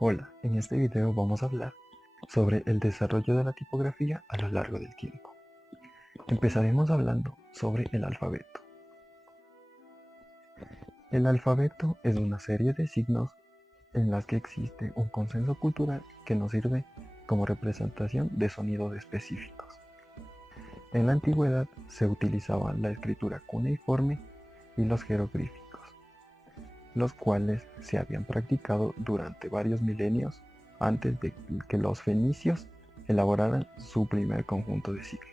Hola, en este video vamos a hablar sobre el desarrollo de la tipografía a lo largo del tiempo. Empezaremos hablando sobre el alfabeto. El alfabeto es una serie de signos en las que existe un consenso cultural que nos sirve como representación de sonidos específicos. En la antigüedad se utilizaba la escritura cuneiforme y los jeroglíficos, los cuales se habían practicado durante varios milenios antes de que los fenicios elaboraran su primer conjunto de signos.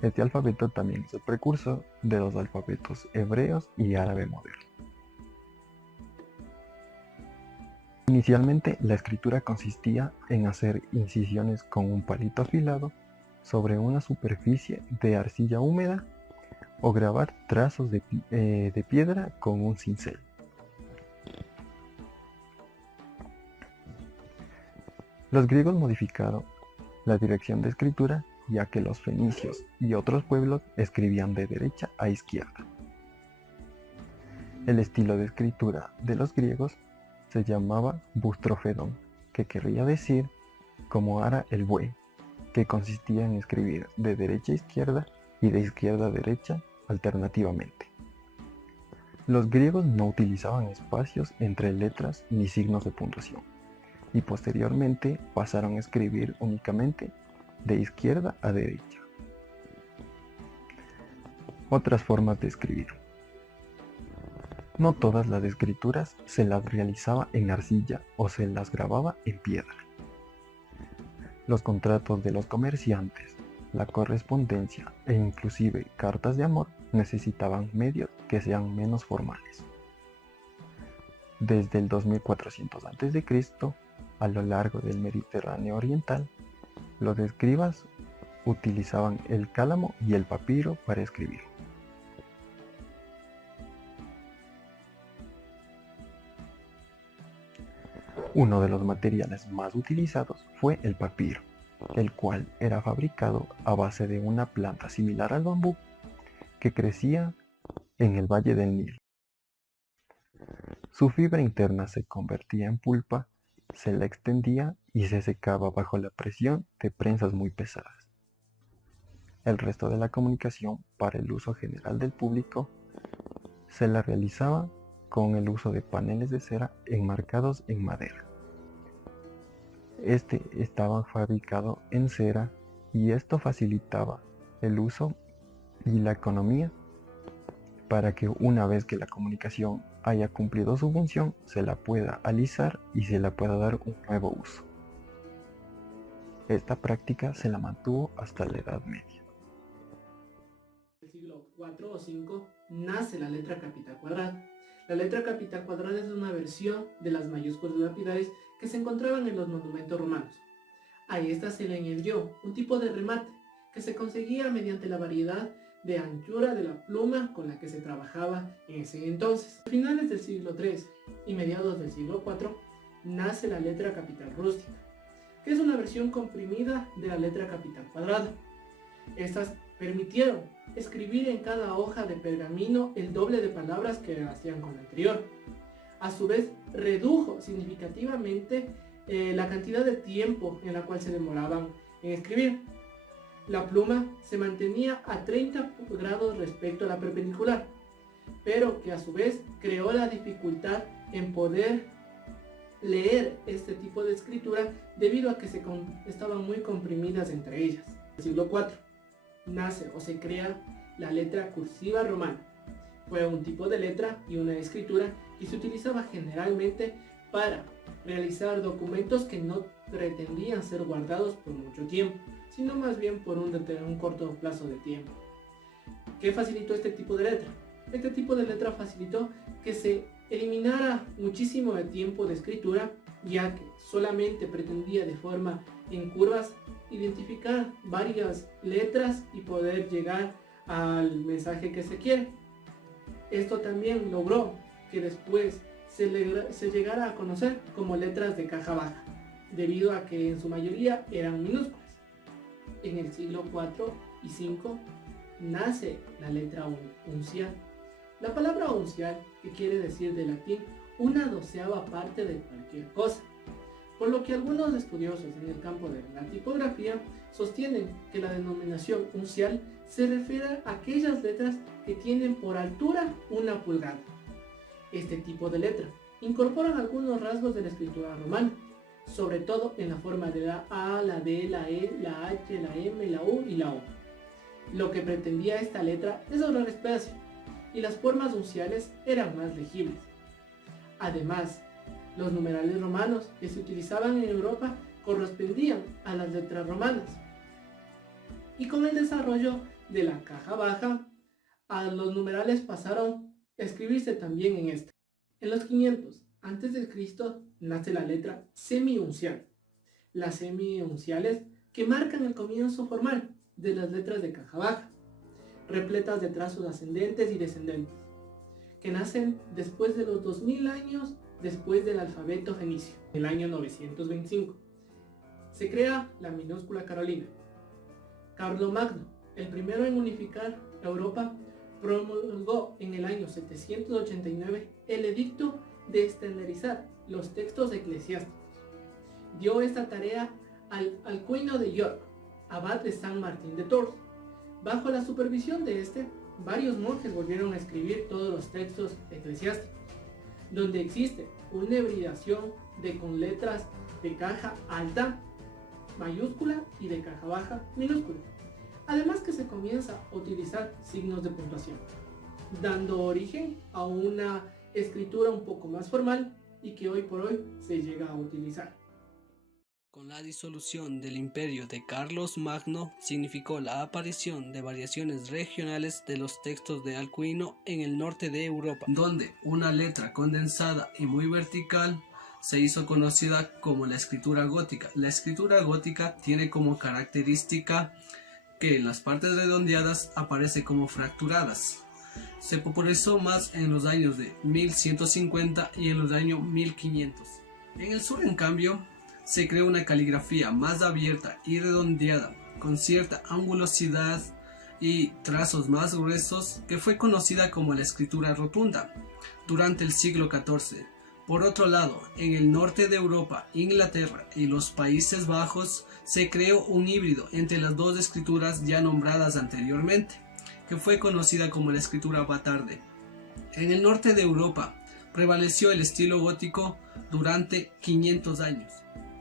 Este alfabeto también es el precursor de los alfabetos hebreos y árabe moderno. Inicialmente, la escritura consistía en hacer incisiones con un palito afilado sobre una superficie de arcilla húmeda o grabar trazos de piedra con un cincel. Los griegos modificaron la dirección de escritura, ya que los fenicios y otros pueblos escribían de derecha a izquierda. El estilo de escritura de los griegos se llamaba bustrofedón, que querría decir como ara el buey, que consistía en escribir de derecha a izquierda y de izquierda a derecha alternativamente. Los griegos no utilizaban espacios entre letras ni signos de puntuación, y posteriormente pasaron a escribir únicamente de izquierda a derecha. Otras formas de escribir. No todas las escrituras se las realizaba en arcilla o se las grababa en piedra. Los contratos de los comerciantes, la correspondencia e inclusive cartas de amor necesitaban medios que sean menos formales. Desde el 2400 a.C., a lo largo del Mediterráneo oriental, los escribas utilizaban el cálamo y el papiro para escribir. Uno de los materiales más utilizados fue el papiro, el cual era fabricado a base de una planta similar al bambú que crecía en el valle del Nilo. Su fibra interna se convertía en pulpa, se la extendía y se secaba bajo la presión de prensas muy pesadas. El resto de la comunicación para el uso general del público se la realizaba con el uso de paneles de cera enmarcados en madera. Este estaba fabricado en cera y esto facilitaba el uso y la economía para que una vez que la comunicación haya cumplido su función se la pueda alisar y se la pueda dar un nuevo uso. Esta práctica se la mantuvo hasta la Edad Media. En el siglo IV o V nace la letra capital cuadrada. La letra capital cuadrada es una versión de las mayúsculas lapidarias que se encontraban en los monumentos romanos. A esta se le añadió un tipo de remate que se conseguía mediante la variedad de anchura de la pluma con la que se trabajaba en ese entonces. A finales del siglo III y mediados del siglo IV nace la letra capital rústica, que es una versión comprimida de la letra capital cuadrada. Estas permitieron escribir en cada hoja de pergamino el doble de palabras que hacían con la anterior. A su vez, redujo significativamente la cantidad de tiempo en la cual se demoraban en escribir. La pluma se mantenía a 30 grados respecto a la perpendicular, pero que a su vez creó la dificultad en poder leer este tipo de escritura debido a que estaban muy comprimidas entre ellas. En el siglo IV nace o se crea la letra cursiva romana. Fue un tipo de letra y una escritura que se utilizaba generalmente para realizar documentos que no pretendían ser guardados por mucho tiempo, sino más bien por un corto plazo de tiempo. ¿Qué facilitó este tipo de letra? Este tipo de letra facilitó que se eliminara muchísimo de tiempo de escritura, ya que solamente pretendía de forma en curvas identificar varias letras y poder llegar al mensaje que se quiere. Esto también logró que después se llegara a conocer como letras de caja baja, debido a que en su mayoría eran minúsculas. En el siglo IV y V nace la letra uncial. La palabra uncial, que quiere decir de latín una 12ª parte de cualquier cosa, por lo que algunos estudiosos en el campo de la tipografía sostienen que la denominación uncial se refiere a aquellas letras que tienen por altura 1 pulgada. Este tipo de letra incorporan algunos rasgos de la escritura romana, sobre todo en la forma de la A, la D, la E, la H, la M, la U y la O. Lo que pretendía esta letra es ahorrar espacio, y las formas unciales eran más legibles. Además, los numerales romanos que se utilizaban en Europa correspondían a las letras romanas. Y con el desarrollo de la caja baja, los numerales pasaron a escribirse también en esta. En los 500 a.C. nace la letra semiuncial. Las semiunciales que marcan el comienzo formal de las letras de caja baja, repletas de trazos ascendentes y descendentes, que nacen después de los 2000 años después del alfabeto fenicio, en el año 925. Se crea la minúscula carolina. Carlomagno, el primero en unificar Europa, promulgó en el año 789 el edicto de estandarizar los textos eclesiásticos. Dio esta tarea al Alcuino de York, abad de San Martín de Tours. Bajo la supervisión de este, varios monjes volvieron a escribir todos los textos eclesiásticos, donde existe una hibridación con letras de caja alta, mayúscula, y de caja baja, minúscula. Además que se comienza a utilizar signos de puntuación, dando origen a una escritura un poco más formal y que hoy por hoy se llega a utilizar. Con la disolución del imperio de Carlos Magno significó la aparición de variaciones regionales de los textos de Alcuino en el norte de Europa, donde una letra condensada y muy vertical se hizo conocida como la escritura gótica. La escritura gótica tiene como característica que en las partes redondeadas aparece como fracturadas. Se popularizó más en los años de 1150 y en los años 1500. En el sur, en cambio, se creó una caligrafía más abierta y redondeada, con cierta angulosidad y trazos más gruesos, que fue conocida como la escritura rotunda durante el siglo XIV. Por otro lado, en el norte de Europa, Inglaterra y los Países Bajos, se creó un híbrido entre las dos escrituras ya nombradas anteriormente, que fue conocida como la escritura batarde. En el norte de Europa prevaleció el estilo gótico durante 500 años.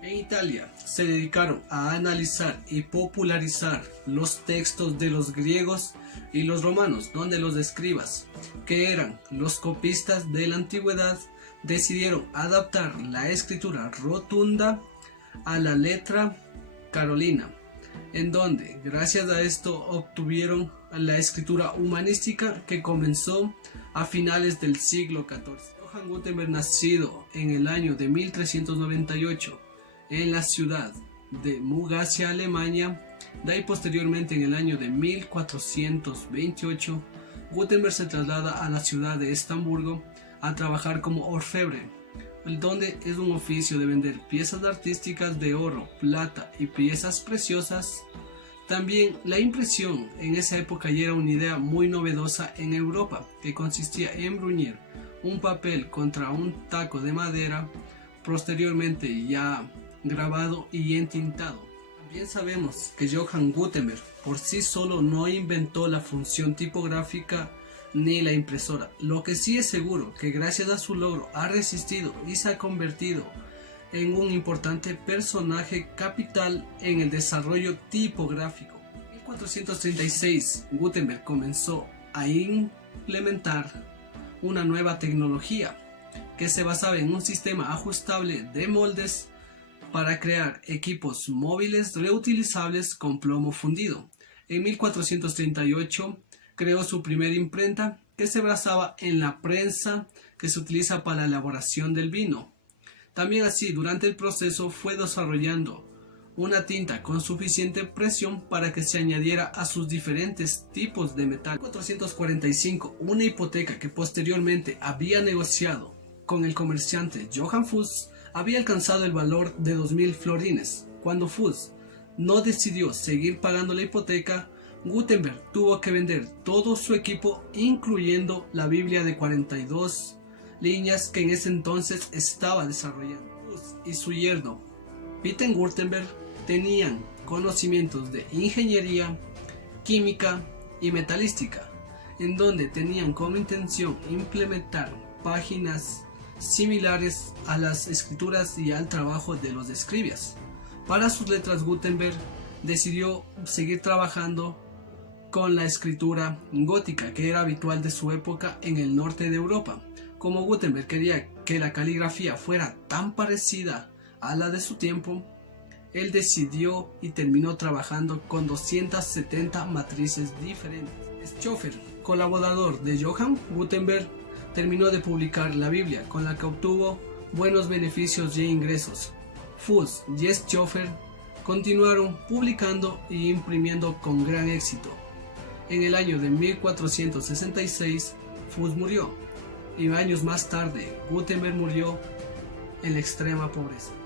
En Italia se dedicaron a analizar y popularizar los textos de los griegos y los romanos, donde los escribas, que eran los copistas de la antigüedad, decidieron adaptar la escritura rotunda a la letra carolina, en donde gracias a esto obtuvieron la escritura humanística que comenzó a finales del siglo XIV. Johann Gutenberg, nacido en el año de 1398 en la ciudad de Mugacia, Alemania, de ahí posteriormente en el año de 1428 Gutenberg se traslada a la ciudad de Estamburgo a trabajar como orfebre, donde es un oficio de vender piezas artísticas de oro, plata y piezas preciosas. También la impresión en esa época ya era una idea muy novedosa en Europa, que consistía en bruñir un papel contra un taco de madera, posteriormente ya grabado y entintado. También sabemos que Johann Gutenberg por sí solo no inventó la función tipográfica ni la impresora. Lo que sí es seguro que gracias a su logro ha resistido y se ha convertido en un importante personaje capital en el desarrollo tipográfico. En 1436 Gutenberg comenzó a implementar una nueva tecnología que se basaba en un sistema ajustable de moldes para crear equipos móviles reutilizables con plomo fundido. En 1438 creó su primera imprenta, que se basaba en la prensa que se utiliza para la elaboración del vino. También así, durante el proceso fue desarrollando una tinta con suficiente presión para que se añadiera a sus diferentes tipos de metal. En 1445, una hipoteca que posteriormente había negociado con el comerciante Johann Fuchs había alcanzado el valor de 2000 florines. Cuando Fuchs no decidió seguir pagando la hipoteca, Gutenberg tuvo que vender todo su equipo, incluyendo la Biblia de 42 líneas que en ese entonces estaba desarrollando. Fuchs y su yerno Peter Gutenberg tenían conocimientos de ingeniería, química y metalística, en donde tenían como intención implementar páginas similares a las escrituras y al trabajo de los escribas. Para sus letras, Gutenberg decidió seguir trabajando con la escritura gótica, que era habitual de su época en el norte de Europa. Como Gutenberg quería que la caligrafía fuera tan parecida a la de su tiempo, él decidió y terminó trabajando con 270 matrices diferentes. Schoeffer, colaborador de Johann Gutenberg, terminó de publicar la Biblia, con la que obtuvo buenos beneficios y ingresos. Fuchs y Schoeffer continuaron publicando y imprimiendo con gran éxito. En el año de 1466, Fuchs murió, y años más tarde, Gutenberg murió en la extrema pobreza.